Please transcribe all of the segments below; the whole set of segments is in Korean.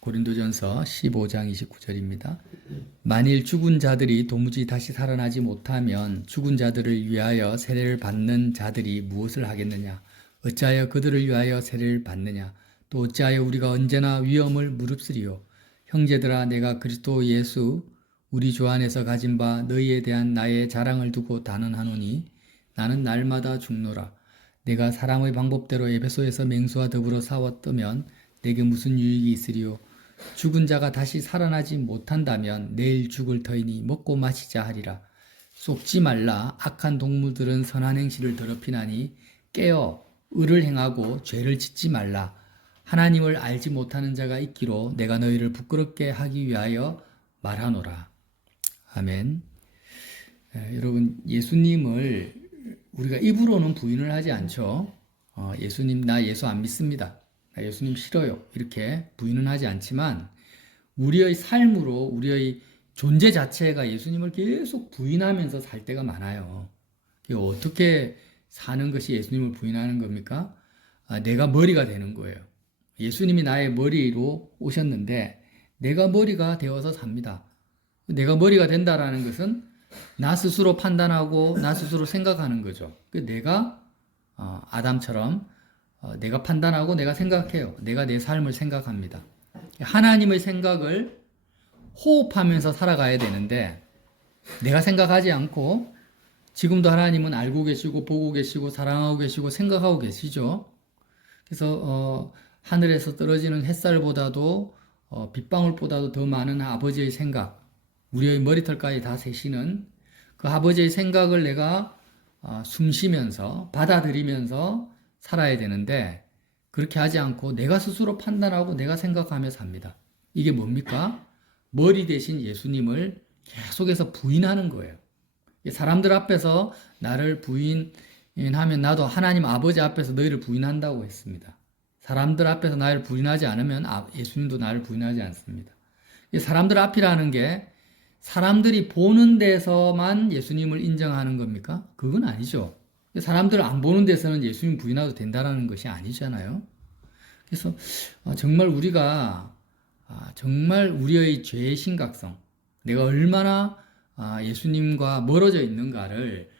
고린도전서 15장 29절입니다. 만일 죽은 자들이 도무지 다시 살아나지 못하면 죽은 자들을 위하여 세례를 받는 자들이 무엇을 하겠느냐? 어찌하여 그들을 위하여 세례를 받느냐? 또 어찌하여 우리가 언제나 위험을 무릅쓰리요? 형제들아, 내가 그리스도 예수 우리 주 안에서 가진 바 너희에 대한 나의 자랑을 두고 단언하노니 나는 날마다 죽노라. 내가 사람의 방법대로 에베소에서 맹수와 더불어 싸웠다면 내게 무슨 유익이 있으리요? 죽은 자가 다시 살아나지 못한다면 내일 죽을 터이니 먹고 마시자 하리라. 속지 말라. 악한 동물들은 선한 행실을 더럽히나니 깨어 의를 행하고 죄를 짓지 말라. 하나님을 알지 못하는 자가 있기로 내가 너희를 부끄럽게 하기 위하여 말하노라. 아멘. 여러분, 예수님을 우리가 입으로는 부인을 하지 않죠. 예수님, 나 예수 안 믿습니다. 나 예수님 싫어요. 이렇게 부인은 하지 않지만 우리의 삶으로 우리의 존재 자체가 예수님을 계속 부인하면서 살 때가 많아요. 어떻게 사는 것이 예수님을 부인하는 겁니까? 내가 머리가 되는 거예요. 예수님이 나의 머리로 오셨는데 내가 머리가 되어서 삽니다. 내가 머리가 된다라는 것은 나 스스로 판단하고 나 스스로 생각하는 거죠. 내가 아담처럼 내가 판단하고 내가 생각해요. 내가 내 삶을 생각합니다. 하나님의 생각을 호흡하면서 살아가야 되는데 내가 생각하지 않고 지금도 하나님은 알고 계시고 보고 계시고 사랑하고 계시고 생각하고 계시죠. 그래서 하늘에서 떨어지는 햇살보다도 빗방울보다도 더 많은 아버지의 생각, 우리의 머리털까지 다 세시는 그 아버지의 생각을 내가 숨 쉬면서 받아들이면서 살아야 되는데 그렇게 하지 않고 내가 스스로 판단하고 내가 생각하며 삽니다. 이게 뭡니까? 머리 대신 예수님을 계속해서 부인하는 거예요. 사람들 앞에서 나를 부인하면 나도 하나님 아버지 앞에서 너희를 부인한다고 했습니다. 사람들 앞에서 나를 부인하지 않으면 예수님도 나를 부인하지 않습니다. 사람들 앞이라는 게 사람들이 보는 데서만 예수님을 인정하는 겁니까? 그건 아니죠. 사람들을 안 보는 데서는 예수님 부인해도 된다는 것이 아니잖아요. 그래서 정말 우리가 정말 우리의 죄의 심각성, 내가 얼마나 예수님과 멀어져 있는가를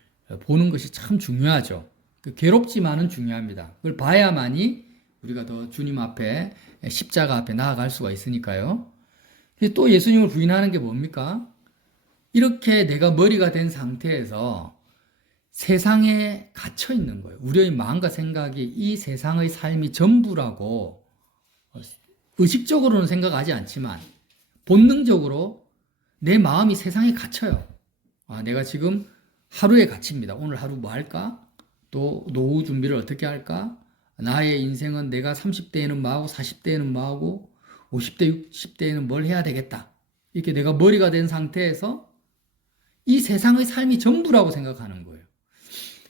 보는 것이 참 중요하죠. 괴롭지만은 중요합니다. 그걸 봐야만이 우리가 더 주님 앞에 십자가 앞에 나아갈 수가 있으니까요. 또 예수님을 부인하는 게 뭡니까? 이렇게 내가 머리가 된 상태에서 세상에 갇혀 있는 거예요. 우리의 마음과 생각이 이 세상의 삶이 전부라고 의식적으로는 생각하지 않지만 본능적으로 내 마음이 세상에 갇혀요. 내가 지금 하루에 갇힙니다. 오늘 하루 뭐 할까? 또 노후 준비를 어떻게 할까? 나의 인생은 내가 30대에는 뭐 하고 40대에는 뭐 하고 50대, 60대에는 뭘 해야 되겠다. 이렇게 내가 머리가 된 상태에서 이 세상의 삶이 전부라고 생각하는 거예요.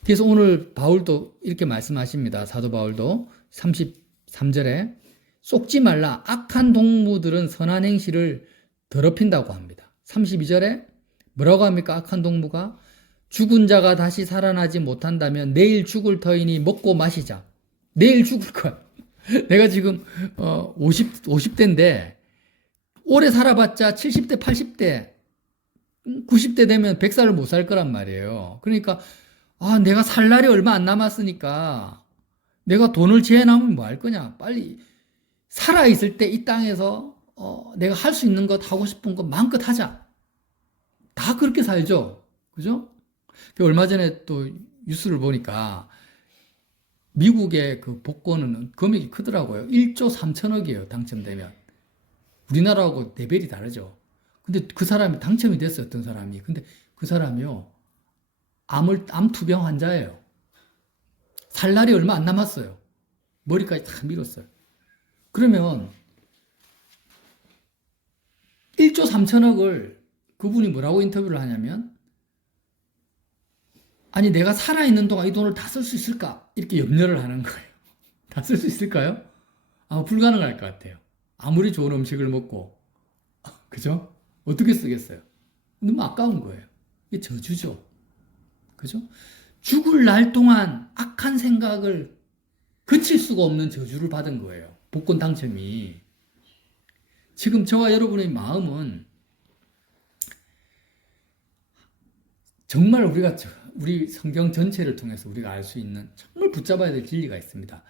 그래서 오늘 바울도 이렇게 말씀하십니다. 사도 바울도 33절에 속지 말라. 악한 동무들은 선한 행실을 더럽힌다고 합니다. 32절에 뭐라고 합니까? 악한 동무가 죽은 자가 다시 살아나지 못한다면 내일 죽을 터이니 먹고 마시자. 내일 죽을 거야. 내가 지금 50대인데 오래 살아봤자 70대, 80대, 90대 되면 100살을 못 살 거란 말이에요. 그러니까 내가 살 날이 얼마 안 남았으니까 내가 돈을 재해놓으면 뭐 할 거냐. 빨리 살아있을 때 이 땅에서 내가 할 수 있는 것, 하고 싶은 것 마음껏 하자. 다 그렇게 살죠. 그죠? 얼마 전에 또 뉴스를 보니까 미국의 그 복권은 금액이 크더라고요. 1조 3천억이에요. 당첨되면. 우리나라하고 레벨이 다르죠. 근데 그 사람이 당첨이 됐어요. 어떤 사람이. 근데 그 사람이요. 암 투병 환자예요. 살 날이 얼마 안 남았어요. 머리까지 다 밀었어요. 그러면 1조 3천억을 그분이 뭐라고 인터뷰를 하냐면 아니 내가 살아있는 동안 이 돈을 다 쓸 수 있을까? 이렇게 염려를 하는 거예요. 다 쓸 수 있을까요? 아마 불가능할 것 같아요. 아무리 좋은 음식을 먹고 그죠? 어떻게 쓰겠어요? 너무 아까운 거예요. 이게 저주죠. 그죠? 죽을 날 동안 악한 생각을 그칠 수가 없는 저주를 받은 거예요. 복권 당첨이. 지금 저와 여러분의 마음은 정말 우리 성경 전체를 통해서 우리가 알 수 있는 정말 붙잡아야 될 진리가 있습니다.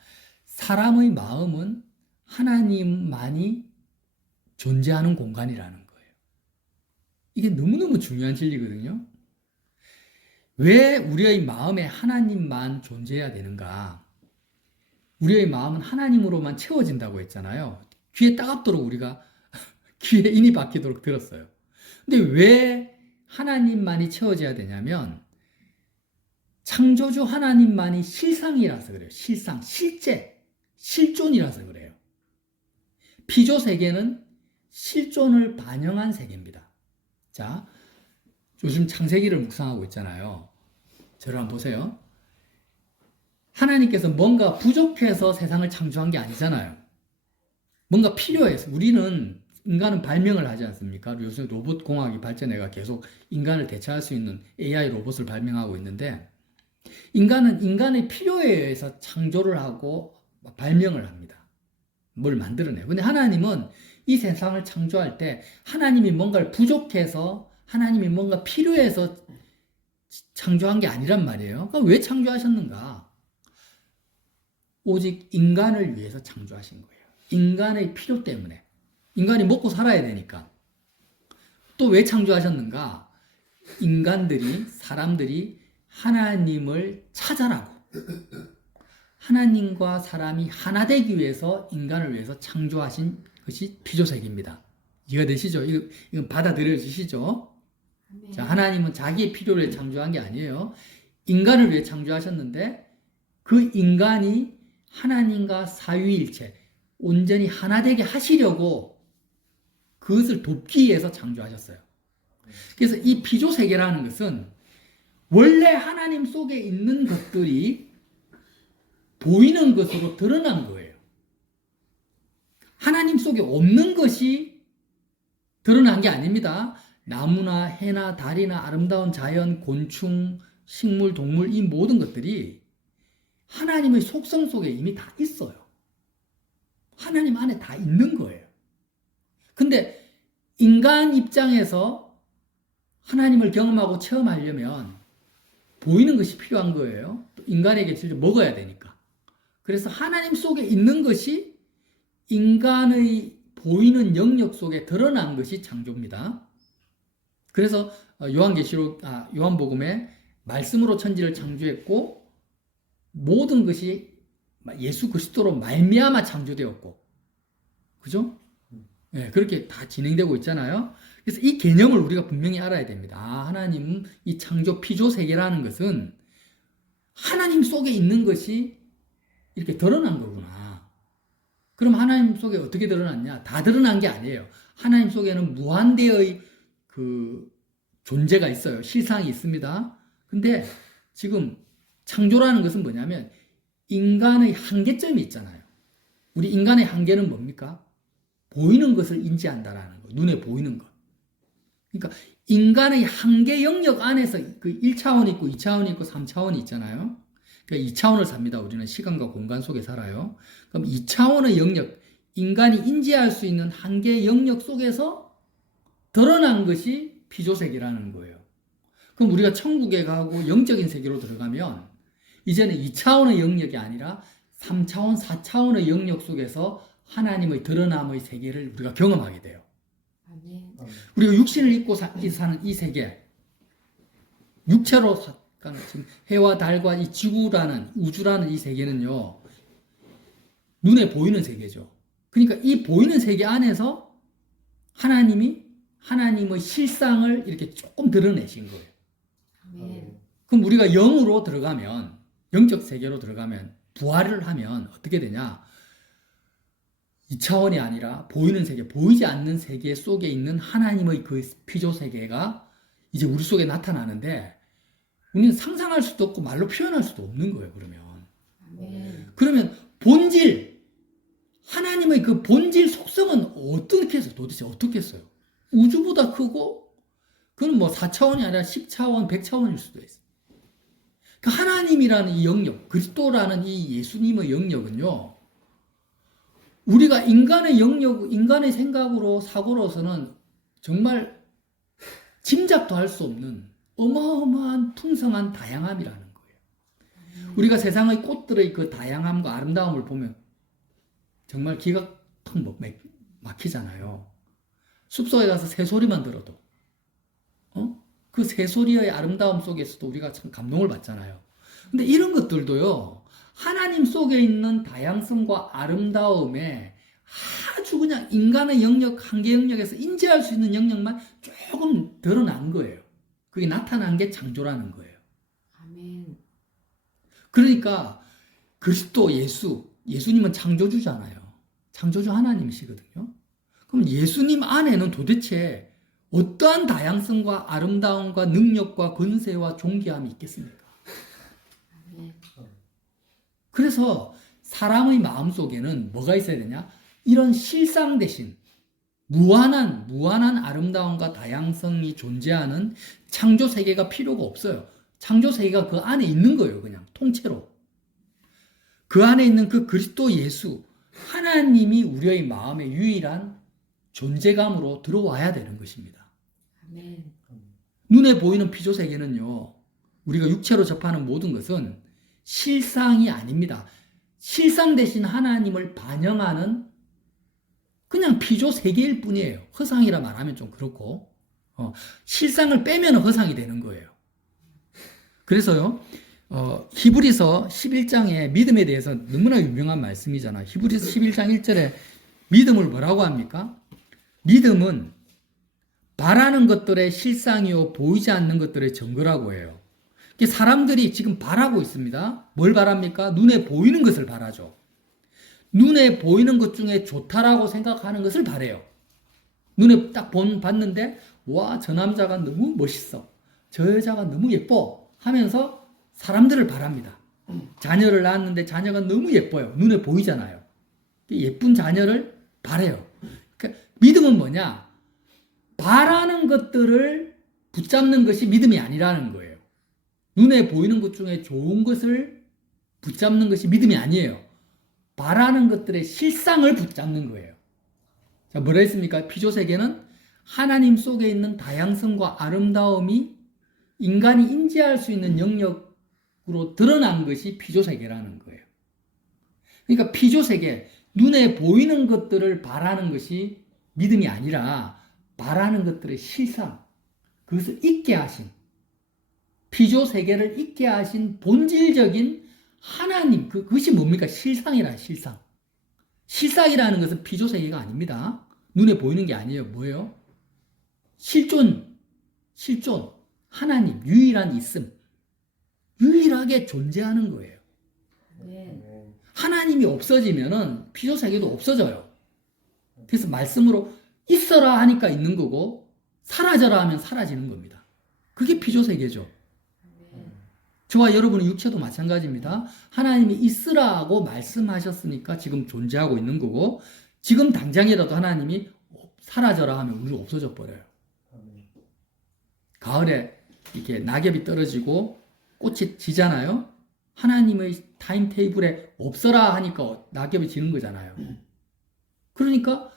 사람의 마음은 하나님만이 존재하는 공간이라는 거예요. 이게 너무너무 중요한 진리거든요. 왜 우리의 마음에 하나님만 존재해야 되는가? 우리의 마음은 하나님으로만 채워진다고 했잖아요. 귀에 따갑도록 우리가 귀에 인이 박히도록 들었어요. 근데 왜 하나님만이 채워져야 되냐면 창조주 하나님만이 실상이라서 그래요. 실상, 실제, 실존이라서 그래요. 피조 세계는 실존을 반영한 세계입니다. 자, 요즘 창세기를 묵상하고 있잖아요. 저를 한번 보세요. 하나님께서 뭔가 부족해서 세상을 창조한 게 아니잖아요. 뭔가 필요해서. 인간은 발명을 하지 않습니까? 요새 로봇 공학이 발전해가 계속 인간을 대체할 수 있는 AI 로봇을 발명하고 있는데, 인간은 인간의 필요에 의해서 창조를 하고 발명을 합니다. 뭘 만들어내요. 근데 하나님은 이 세상을 창조할 때 하나님이 뭔가를 부족해서, 하나님이 뭔가 필요해서 창조한 게 아니란 말이에요. 그러니까 왜 창조하셨는가? 오직 인간을 위해서 창조하신 거예요. 인간의 필요 때문에. 인간이 먹고 살아야 되니까. 또 왜 창조하셨는가? 사람들이 하나님을 찾아라고. 하나님과 사람이 하나 되기 위해서 인간을 위해서 창조하신 것이 피조세계입니다. 이해가 되시죠? 이거 받아들여지시죠? 네. 자, 하나님은 자기의 필요를 위해 창조한 게 아니에요. 인간을 위해 창조하셨는데 그 인간이 하나님과 사위일체, 온전히 하나 되게 하시려고 그것을 돕기 위해서 창조하셨어요. 그래서 이 피조세계라는 것은 원래 하나님 속에 있는 것들이 보이는 것으로 드러난 거예요. 하나님 속에 없는 것이 드러난 게 아닙니다. 나무나 해나 달이나 아름다운 자연, 곤충, 식물, 동물, 이 모든 것들이 하나님의 속성 속에 이미 다 있어요. 하나님 안에 다 있는 거예요. 근데 인간 입장에서 하나님을 경험하고 체험하려면 보이는 것이 필요한 거예요. 또 인간에게 실제 먹어야 되니까. 그래서 하나님 속에 있는 것이 인간의 보이는 영역 속에 드러난 것이 창조입니다. 그래서 요한복음에 말씀으로 천지를 창조했고 모든 것이 예수 그리스도로 말미암아 창조되었고, 그죠? 네, 그렇게 다 진행되고 있잖아요. 그래서 이 개념을 우리가 분명히 알아야 됩니다. 하나님, 이 창조 피조 세계라는 것은 하나님 속에 있는 것이 이렇게 드러난 거구나. 그럼 하나님 속에 어떻게 드러났냐? 다 드러난 게 아니에요. 하나님 속에는 무한대의 그 존재가 있어요. 실상이 있습니다. 근데 지금 창조라는 것은 뭐냐면 인간의 한계점이 있잖아요. 우리 인간의 한계는 뭡니까? 보이는 것을 인지한다라는 거. 눈에 보이는 것. 그러니까 인간의 한계 영역 안에서 그 1차원이 있고 2차원이 있고 3차원이 있잖아요. 그러니까 2차원을 삽니다. 우리는 시간과 공간 속에 살아요. 그럼 2차원의 영역, 인간이 인지할 수 있는 한계 영역 속에서 드러난 것이 피조세계라는 거예요. 그럼 우리가 천국에 가고 영적인 세계로 들어가면 이제는 2차원의 영역이 아니라 3차원, 4차원의 영역 속에서 하나님의 드러남의 세계를 우리가 경험하게 돼요. 아멘. 우리가 육신을 입고 사는 이 세계, 육체로 지금 해와 달과 이 지구라는, 우주라는 이 세계는요, 눈에 보이는 세계죠. 그러니까 이 보이는 세계 안에서 하나님의 실상을 이렇게 조금 드러내신 거예요. 아멘. 그럼 우리가 영으로 들어가면, 영적 세계로 들어가면, 부활을 하면 어떻게 되냐? 2차원이 아니라 보이는 세계, 보이지 않는 세계 속에 있는 하나님의 그 피조 세계가 이제 우리 속에 나타나는데 우리는 상상할 수도 없고 말로 표현할 수도 없는 거예요, 그러면. 아멘. 그러면 본질, 하나님의 그 본질 속성은 어떻게 해서 도대체 어떻게 했어요? 우주보다 크고 그건 뭐 4차원이 아니라 10차원, 100차원일 수도 있어요. 그 하나님이라는 이 영역, 그리스도라는 이 예수님의 영역은요, 우리가 인간의 영역, 인간의 생각으로, 사고로서는 정말 짐작도 할 수 없는 어마어마한 풍성한 다양함이라는 거예요. 우리가 세상의 꽃들의 그 다양함과 아름다움을 보면 정말 기가 턱 막히잖아요. 숲속에 가서 새소리만 들어도 그 새소리의 아름다움 속에서도 우리가 참 감동을 받잖아요. 근데 이런 것들도요, 하나님 속에 있는 다양성과 아름다움에 아주 그냥 인간의 영역, 한계 영역에서 인지할 수 있는 영역만 조금 드러난 거예요. 그게 나타난 게 창조라는 거예요. 아멘. 그러니까 그리스도 예수님은 창조주잖아요. 창조주 하나님이시거든요. 그럼 예수님 안에는 도대체 어떠한 다양성과 아름다움과 능력과 권세와 존귀함이 있겠습니까? 아멘. 그래서 사람의 마음속에는 뭐가 있어야 되냐? 이런 실상 대신 무한한 아름다움과 다양성이 존재하는 창조 세계가 필요가 없어요. 창조 세계가 그 안에 있는 거예요. 그냥 통째로. 그 안에 있는 그 그리스도 예수, 하나님이 우리의 마음의 유일한 존재감으로 들어와야 되는 것입니다. 아멘. 눈에 보이는 피조 세계는요, 우리가 육체로 접하는 모든 것은 실상이 아닙니다. 실상 대신 하나님을 반영하는 그냥 피조 세계일 뿐이에요. 허상이라 말하면 좀 그렇고, 실상을 빼면 허상이 되는 거예요. 그래서요, 히브리서 11장에 믿음에 대해서 너무나 유명한 말씀이잖아요. 히브리서 11장 1절에 믿음을 뭐라고 합니까? 믿음은 바라는 것들의 실상이요 보이지 않는 것들의 증거라고 해요. 사람들이 지금 바라고 있습니다. 뭘 바랍니까? 눈에 보이는 것을 바라죠. 눈에 보이는 것 중에 좋다라고 생각하는 것을 바래요. 눈에 딱 봤는데 와, 저 남자가 너무 멋있어. 저 여자가 너무 예뻐 하면서 사람들을 바랍니다. 자녀를 낳았는데 자녀가 너무 예뻐요. 눈에 보이잖아요. 예쁜 자녀를 바래요. 그러니까 믿음은 뭐냐? 바라는 것들을 붙잡는 것이 믿음이 아니라는 거예요. 눈에 보이는 것 중에 좋은 것을 붙잡는 것이 믿음이 아니에요. 바라는 것들의 실상을 붙잡는 거예요. 자, 뭐라 했습니까? 피조세계는 하나님 속에 있는 다양성과 아름다움이 인간이 인지할 수 있는 영역으로 드러난 것이 피조세계라는 거예요. 그러니까 피조세계, 눈에 보이는 것들을 바라는 것이 믿음이 아니라 바라는 것들의 실상, 그것을 잊게 하신, 피조세계를 잊게 하신 본질적인 하나님, 그것이 뭡니까? 실상이라, 실상. 실상이라는 것은 피조세계가 아닙니다. 눈에 보이는 게 아니에요. 뭐예요? 실존, 하나님, 유일한 있음, 유일하게 존재하는 거예요. 아멘. 하나님이 없어지면은 피조세계도 없어져요. 그래서 말씀으로 있어라 하니까 있는 거고, 사라져라 하면 사라지는 겁니다. 그게 피조세계죠. 저와 여러분의 육체도 마찬가지입니다. 하나님이 있으라고 말씀하셨으니까 지금 존재하고 있는 거고, 지금 당장이라도 하나님이 사라져라 하면 우리가 없어져 버려요. 가을에 이렇게 낙엽이 떨어지고 꽃이 지잖아요. 하나님의 타임테이블에 없어라 하니까 낙엽이 지는 거잖아요. 그러니까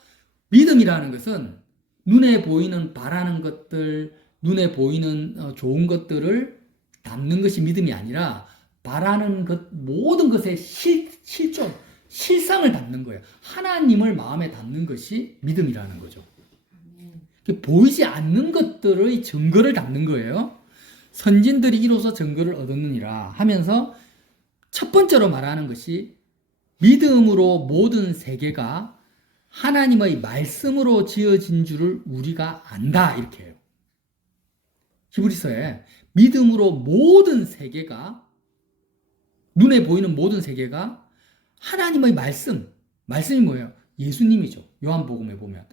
믿음이라는 것은 눈에 보이는 바라는 것들, 눈에 보이는 좋은 것들을 담는 것이 믿음이 아니라 바라는 것, 모든 것의 실존, 실상을 담는 거예요. 하나님을 마음에 담는 것이 믿음이라는 거죠. 보이지 않는 것들의 증거를 담는 거예요. 선진들이 이로써 증거를 얻었느니라 하면서 첫 번째로 말하는 것이 믿음으로 모든 세계가 하나님의 말씀으로 지어진 줄을 우리가 안다, 이렇게 해요. 히브리서에 믿음으로 모든 세계가, 눈에 보이는 모든 세계가 하나님의 말씀이 뭐예요? 예수님이죠. 요한복음에 보면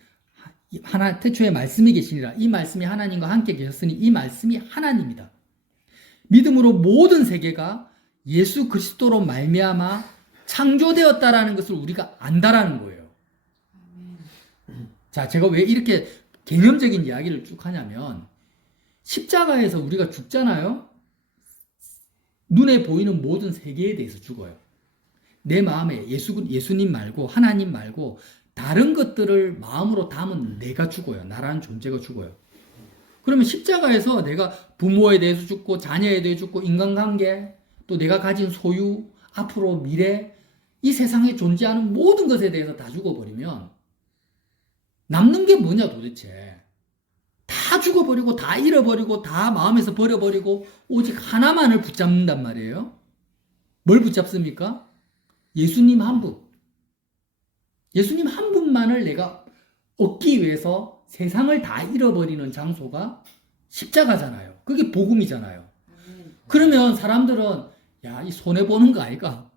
태초에 말씀이 계시니라. 이 말씀이 하나님과 함께 계셨으니 이 말씀이 하나님이다. 믿음으로 모든 세계가 예수 그리스도로 말미암아 창조되었다라는 것을 우리가 안다라는 거예요. 자, 제가 왜 이렇게 개념적인 이야기를 쭉 하냐면, 십자가에서 우리가 죽잖아요. 눈에 보이는 모든 세계에 대해서 죽어요. 내 마음에 예수님 말고 하나님 말고 다른 것들을 마음으로 담은 내가 죽어요. 나라는 존재가 죽어요. 그러면 십자가에서 내가 부모에 대해서 죽고 자녀에 대해서 죽고 인간관계 또 내가 가진 소유 앞으로 미래 이 세상에 존재하는 모든 것에 대해서 다 죽어버리면 남는 게 뭐냐 도대체. 다 죽어버리고 다 잃어버리고 다 마음에서 버려버리고 오직 하나만을 붙잡는단 말이에요. 뭘 붙잡습니까? 예수님 한 분. 예수님 한 분만을 내가 얻기 위해서 세상을 다 잃어버리는 장소가 십자가잖아요. 그게 복음이잖아요. 아멘. 그러면 사람들은 야, 이 손해보는 거 아이가?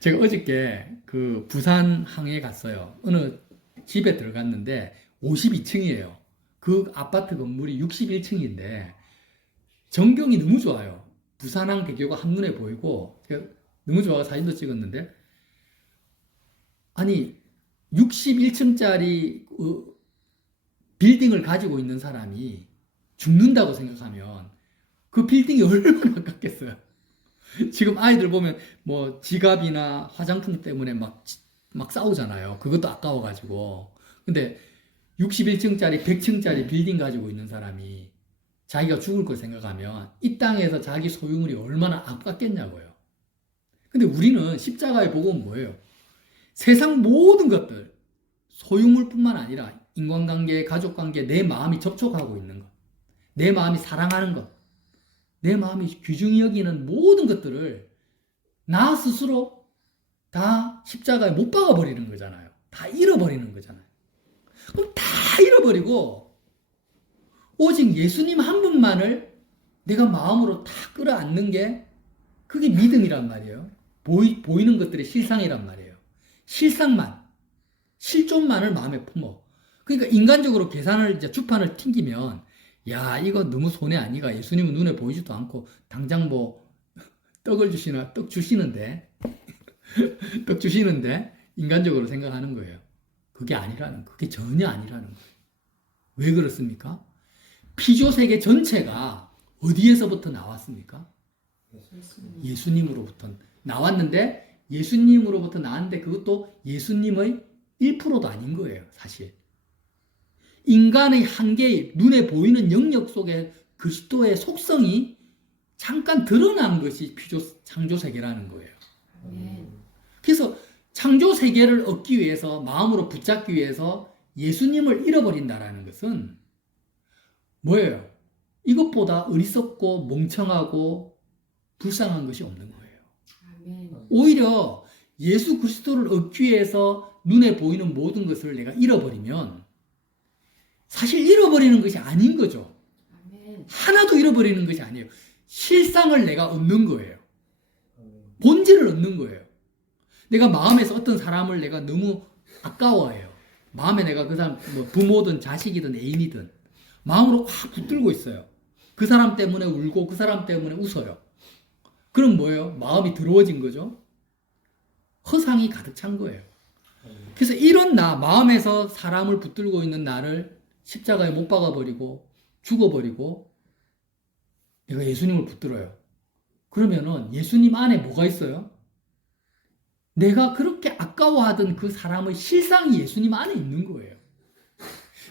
제가 어저께 그 부산 항에 갔어요. 어느 집에 들어갔는데 52층이에요. 그 아파트 건물이 61층인데 전경이 너무 좋아요. 부산항 대교가 한눈에 보이고 제가 너무 좋아서 사진도 찍었는데 아니 61층짜리 빌딩을 가지고 있는 사람이 죽는다고 생각하면 그 빌딩이 얼마나 아깝겠어요. 지금 아이들 보면 뭐 지갑이나 화장품 때문에 막 싸우잖아요. 그것도 아까워가지고. 근데 61층짜리, 100층짜리 빌딩 가지고 있는 사람이 자기가 죽을 걸 생각하면 이 땅에서 자기 소유물이 얼마나 아깝겠냐고요. 근데 우리는 십자가의 복음은 뭐예요? 세상 모든 것들, 소유물뿐만 아니라 인간관계, 가족관계, 내 마음이 접촉하고 있는 것, 내 마음이 사랑하는 것, 내 마음이 귀중히 여기는 모든 것들을 나 스스로 다 십자가에 못 박아버리는 거잖아요. 다 잃어버리는 거잖아요. 그럼 다 잃어버리고 오직 예수님 한 분만을 내가 마음으로 다 끌어안는 게 그게 믿음이란 말이에요. 보이는 것들의 실상이란 말이에요. 실상만, 실존만을 마음에 품어. 그러니까 인간적으로 계산을 이제 주판을 튕기면 야, 이거 너무 손해 아니가? 예수님은 눈에 보이지도 않고 당장 뭐 떡을 주시나 떡 주시는데 떡 주시는데 인간적으로 생각하는 거예요. 그게 아니라는, 그게 전혀 아니라는 거예요. 왜 그렇습니까? 피조 세계 전체가 어디에서부터 나왔습니까? 예수님으로부터 나왔는데 예수님으로부터 나왔는데 그것도 예수님의 1%도 아닌 거예요, 사실. 인간의 한계의 눈에 보이는 영역 속에 그리스도의 속성이 잠깐 드러난 것이 창조 세계라는 거예요. 아멘. 그래서 창조 세계를 얻기 위해서 마음으로 붙잡기 위해서 예수님을 잃어버린다라는 것은 뭐예요? 이것보다 어리석고 멍청하고 불쌍한 것이 없는 거예요. 아멘. 오히려 예수 그리스도를 얻기 위해서 눈에 보이는 모든 것을 내가 잃어버리면 사실 잃어버리는 것이 아닌 거죠. 아멘. 하나도 잃어버리는 것이 아니에요. 실상을 내가 얻는 거예요. 본질을 얻는 거예요. 내가 마음에서 어떤 사람을 내가 너무 아까워해요. 마음에 내가 그 사람 뭐 부모든 자식이든 애인이든 마음으로 확 붙들고 있어요. 그 사람 때문에 울고 그 사람 때문에 웃어요. 그럼 뭐예요? 마음이 더러워진 거죠. 허상이 가득 찬 거예요. 그래서 이런 마음에서 사람을 붙들고 있는 나를 십자가에 못 박아버리고 죽어버리고 내가 예수님을 붙들어요. 그러면은 예수님 안에 뭐가 있어요? 내가 그렇게 아까워하던 그 사람의 실상이 예수님 안에 있는 거예요.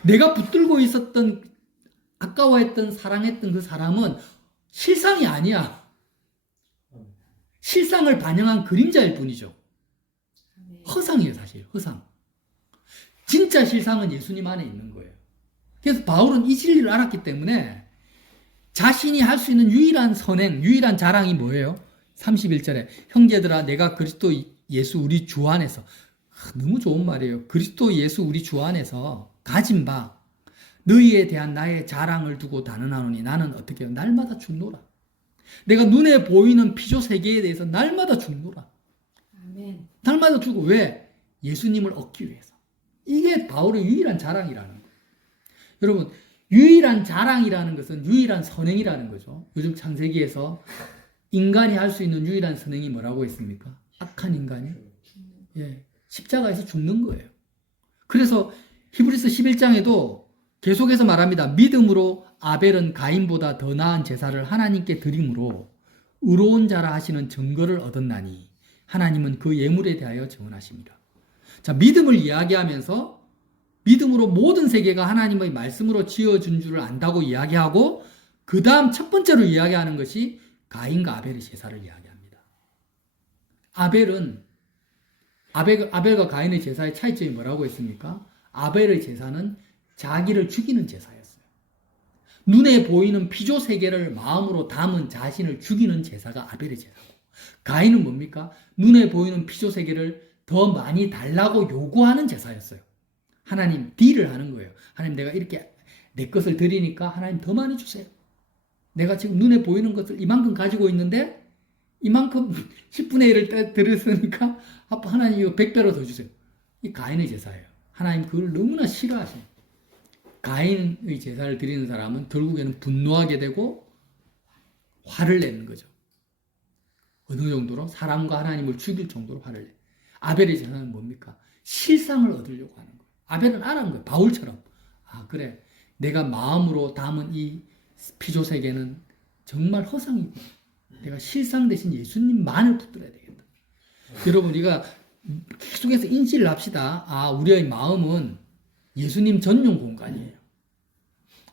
내가 붙들고 있었던 아까워했던 사랑했던 그 사람은 실상이 아니야. 실상을 반영한 그림자일 뿐이죠. 허상이에요, 사실. 허상. 진짜 실상은 예수님 안에 있는 거예요. 그래서 바울은 이 진리를 알았기 때문에 자신이 할 수 있는 유일한 선행, 유일한 자랑이 뭐예요? 31절에 형제들아 내가 그리스도 예수 우리 주 안에서 너무 좋은 말이에요. 그리스도 예수 우리 주 안에서 가진 바 너희에 대한 나의 자랑을 두고 단언하노니 나는 어떻게 해요? 날마다 죽노라. 내가 눈에 보이는 피조 세계에 대해서 날마다 죽노라. 아멘. 날마다 죽어. 왜? 예수님을 얻기 위해서. 이게 바울의 유일한 자랑이라는 거예요. 여러분, 유일한 자랑이라는 것은 유일한 선행이라는 거죠. 요즘 창세기에서 인간이 할 수 있는 유일한 선행이 뭐라고 했습니까? 악한 인간이 십자가에서 죽는 거예요. 그래서 히브리서 11장에도 계속해서 말합니다. 믿음으로 아벨은 가인보다 더 나은 제사를 하나님께 드림으로 의로운 자라 하시는 증거를 얻었나니 하나님은 그 예물에 대하여 증언하십니다. 자, 믿음을 이야기하면서 믿음으로 모든 세계가 하나님의 말씀으로 지어준 줄을 안다고 이야기하고 그 다음 첫 번째로 이야기하는 것이 가인과 아벨의 제사를 이야기합니다. 아벨과 가인의 제사의 차이점이 뭐라고 했습니까? 아벨의 제사는 자기를 죽이는 제사였어요. 눈에 보이는 피조 세계를 마음으로 담은 자신을 죽이는 제사가 아벨의 제사고, 가인은 뭡니까? 눈에 보이는 피조 세계를 더 많이 달라고 요구하는 제사였어요. 하나님 딜을 하는 거예요. 하나님, 내가 이렇게 내 것을 드리니까 하나님 더 많이 주세요. 내가 지금 눈에 보이는 것을 이만큼 가지고 있는데 이만큼 10분의 1을 들었으니까 하나님 이거 100배로 더 주세요. 이 가인의 제사예요. 하나님 그걸 너무나 싫어하셔요. 가인의 제사를 드리는 사람은 결국에는 분노하게 되고 화를 내는 거죠. 어느 정도로? 사람과 하나님을 죽일 정도로 화를 내. 아벨의 제사는 뭡니까? 실상을 얻으려고 하는 거예요. 아벨은 알아는 거예요. 바울처럼. 아, 그래. 내가 마음으로 담은 이 피조 세계는 정말 허상이고 내가 실상 대신 예수님만을 붙들어야 되겠다. 여러분, 우리가 계속해서 인지를 합시다. 아, 우리의 마음은 예수님 전용 공간이에요.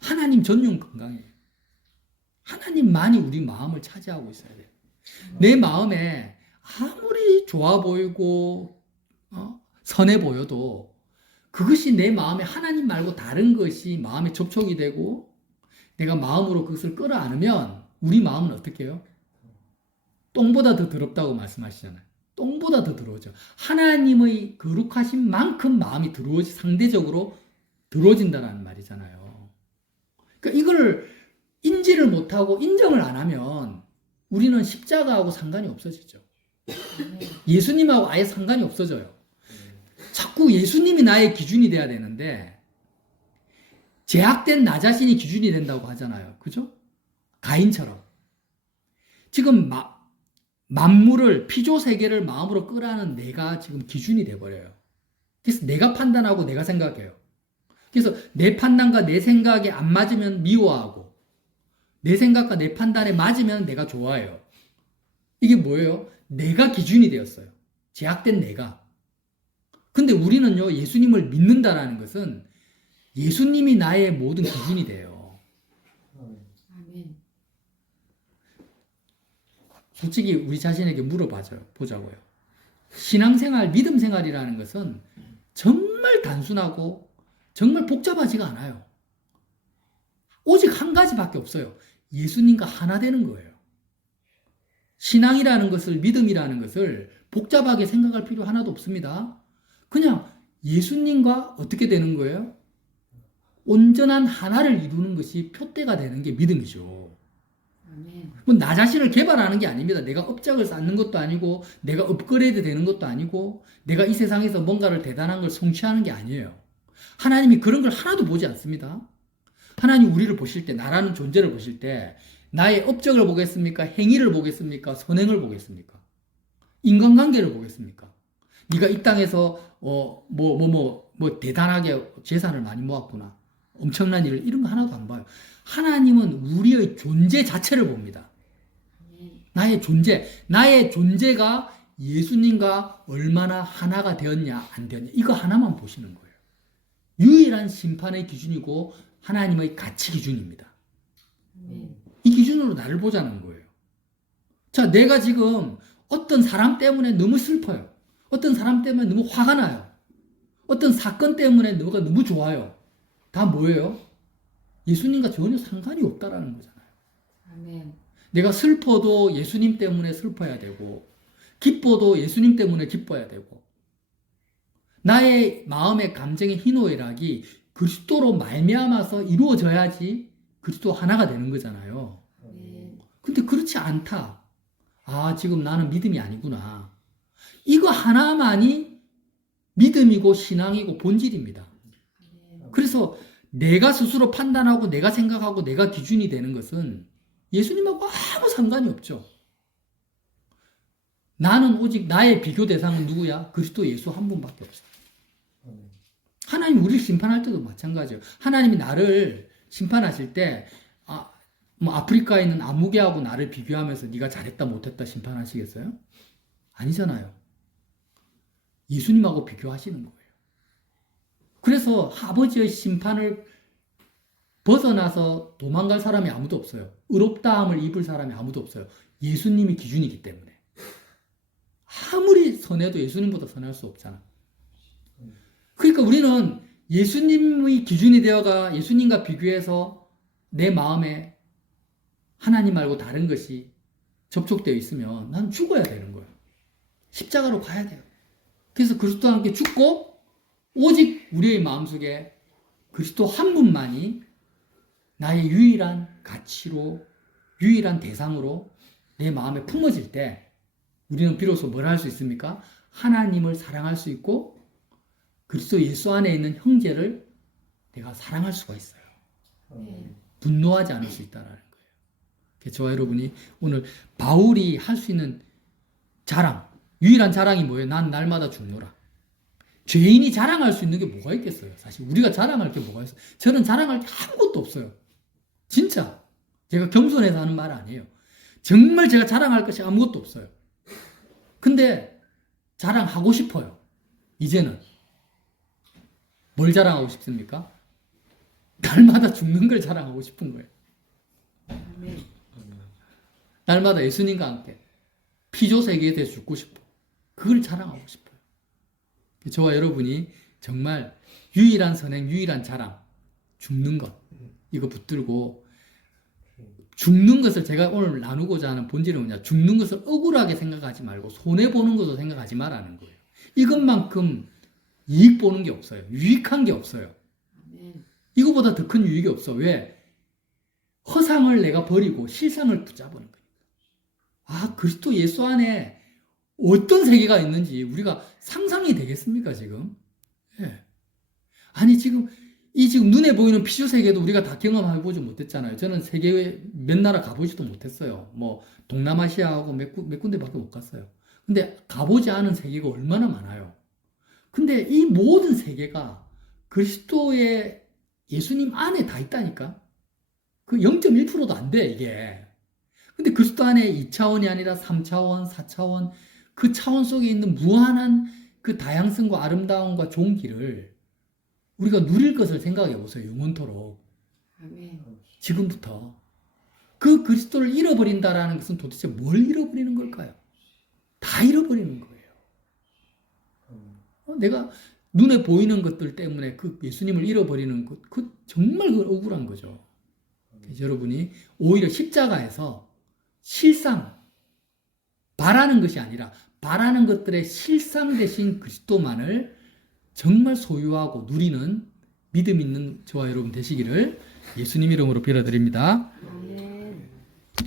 하나님 전용 공간이에요. 하나님만이 우리 마음을 차지하고 있어야 돼요. 내 마음에 아무리 좋아 보이고 선해 보여도 그것이 내 마음에 하나님 말고 다른 것이 마음에 접촉이 되고 내가 마음으로 그것을 끌어안으면 우리 마음은 어떻게 해요? 똥보다 더 더럽다고 말씀하시잖아요. 똥보다 더 더러워져. 하나님의 거룩하신 만큼 마음이 상대적으로 더러워진다는 말이잖아요. 그러니까 이걸 인지를 못하고 인정을 안 하면 우리는 십자가하고 상관이 없어지죠. 예수님하고 아예 상관이 없어져요. 자꾸 예수님이 나의 기준이 돼야 되는데 제약된 나 자신이 기준이 된다고 하잖아요. 그죠? 가인처럼. 지금 만물을, 피조 세계를 마음으로 끌어안은 내가 지금 기준이 돼버려요. 그래서 내가 판단하고 내가 생각해요. 그래서 내 판단과 내 생각에 안 맞으면 미워하고 내 생각과 내 판단에 맞으면 내가 좋아해요. 이게 뭐예요? 내가 기준이 되었어요. 제약된 내가. 근데 우리는요, 예수님을 믿는다라는 것은 예수님이 나의 모든 기준이 돼요. 아멘. 솔직히 우리 자신에게 물어보자고요. 신앙생활, 믿음생활이라는 것은 정말 단순하고 정말 복잡하지가 않아요. 오직 한 가지밖에 없어요. 예수님과 하나 되는 거예요. 신앙이라는 것을, 믿음이라는 것을 복잡하게 생각할 필요 하나도 없습니다. 그냥 예수님과 어떻게 되는 거예요? 온전한 하나를 이루는 것이 표대가 되는 게 믿음이죠. 아멘. 뭐 나 자신을 개발하는 게 아닙니다. 내가 업적을 쌓는 것도 아니고 내가 업그레이드 되는 것도 아니고 내가 이 세상에서 뭔가를 대단한 걸 성취하는 게 아니에요. 하나님이 그런 걸 하나도 보지 않습니다. 하나님 우리를 보실 때, 나라는 존재를 보실 때 나의 업적을 보겠습니까? 행위를 보겠습니까? 선행을 보겠습니까? 인간관계를 보겠습니까? 네가 이 땅에서 대단하게 재산을 많이 모았구나, 엄청난 일을, 이런 거 하나도 안 봐요. 하나님은 우리의 존재 자체를 봅니다. 나의 존재가 예수님과 얼마나 하나가 되었냐 안 되었냐, 이거 하나만 보시는 거예요. 유일한 심판의 기준이고 하나님의 가치 기준입니다. 이 기준으로 나를 보자는 거예요. 자, 내가 지금 어떤 사람 때문에 너무 슬퍼요. 어떤 사람 때문에 너무 화가 나요. 어떤 사건 때문에 너가 너무 좋아요. 다 뭐예요? 예수님과 전혀 상관이 없다라는 거잖아요. 아멘. 내가 슬퍼도 예수님 때문에 슬퍼야 되고, 기뻐도 예수님 때문에 기뻐야 되고, 나의 마음의 감정의 희노애락이 그리스도로 말미암아서 이루어져야지 그리스도 하나가 되는 거잖아요. 근데 그렇지 않다. 아, 지금 나는 믿음이 아니구나. 이거 하나만이 믿음이고 신앙이고 본질입니다. 그래서 내가 스스로 판단하고 내가 생각하고 내가 기준이 되는 것은 예수님하고 아무 상관이 없죠. 나는 오직 나의 비교 대상은 누구야? 그리스도 예수 한 분밖에 없어요. 하나님 우리를 심판할 때도 마찬가지예요. 하나님이 나를 심판하실 때 아프리카에 있는 아무개하고 나를 비교하면서 네가 잘했다 못했다 심판하시겠어요? 아니잖아요. 예수님하고 비교하시는 거예요. 그래서 아버지의 심판을 벗어나서 도망갈 사람이 아무도 없어요. 의롭다함을 입을 사람이 아무도 없어요. 예수님이 기준이기 때문에. 아무리 선해도 예수님보다 선할 수 없잖아. 그러니까 우리는 예수님의 기준이 되어가 예수님과 비교해서 내 마음에 하나님 말고 다른 것이 접촉되어 있으면 난 죽어야 되는 거예요. 십자가로 가야 돼요. 그래서 그리스도와 함께 죽고 오직 우리의 마음속에 그리스도 한 분만이 나의 유일한 가치로, 유일한 대상으로 내 마음에 품어질 때 우리는 비로소 뭘 할 수 있습니까? 하나님을 사랑할 수 있고 그리스도 예수 안에 있는 형제를 내가 사랑할 수가 있어요. 분노하지 않을 수 있다는 거예요. 저와 여러분이 오늘 바울이 할 수 있는 자랑, 유일한 자랑이 뭐예요? 난 날마다 죽노라. 죄인이 자랑할 수 있는 게 뭐가 있겠어요? 사실 우리가 자랑할 게 뭐가 있어요? 저는 자랑할 게 아무것도 없어요. 진짜 제가 겸손해서 하는 말 아니에요. 정말 제가 자랑할 것이 아무것도 없어요. 근데 자랑하고 싶어요. 이제는 뭘 자랑하고 싶습니까? 날마다 죽는 걸 자랑하고 싶은 거예요. 아멘. 날마다 예수님과 함께 피조 세계에 대해 죽고 싶어. 그걸 자랑하고 싶어요. 저와 여러분이 정말 유일한 선행, 유일한 자랑, 죽는 것, 이거 붙들고 죽는 것을 제가 오늘 나누고자 하는 본질은 뭐냐? 죽는 것을 억울하게 생각하지 말고 손해보는 것으로 생각하지 말라는 거예요. 이것만큼 이익 보는 게 없어요. 유익한 게 없어요. 아멘. 이거보다 더 큰 유익이 없어. 왜? 허상을 내가 버리고 실상을 붙잡는 거예요. 아, 그리스도 예수 안에 어떤 세계가 있는지 우리가 상상이 되겠습니까, 지금? 예. 아니, 지금 눈에 보이는 피조 세계도 우리가 다 경험해보지 못했잖아요. 저는 세계 몇 나라 가보지도 못했어요. 뭐, 동남아시아하고 몇 군데밖에 못 갔어요. 근데 가보지 않은 세계가 얼마나 많아요. 근데 이 모든 세계가 그리스도의 예수님 안에 다 있다니까? 그 0.1%도 안 돼, 이게. 근데 그리스도 안에 2차원이 아니라 3차원, 4차원, 그 차원 속에 있는 무한한 그 다양성과 아름다움과 종기를 우리가 누릴 것을 생각해 보세요. 영원토록. 아멘. 지금부터. 그 그리스도를 잃어버린다라는 것은 도대체 뭘 잃어버리는 걸까요? 다 잃어버리는 거예요. 내가 눈에 보이는 것들 때문에 그 예수님을 잃어버리는 것, 그 정말 그 억울한 거죠. 그래서 여러분이 오히려 십자가에서 실상, 바라는 것이 아니라 바라는 것들의 실상 대신 그리스도만을 정말 소유하고 누리는 믿음 있는 저와 여러분 되시기를 예수님 이름으로 빌어드립니다.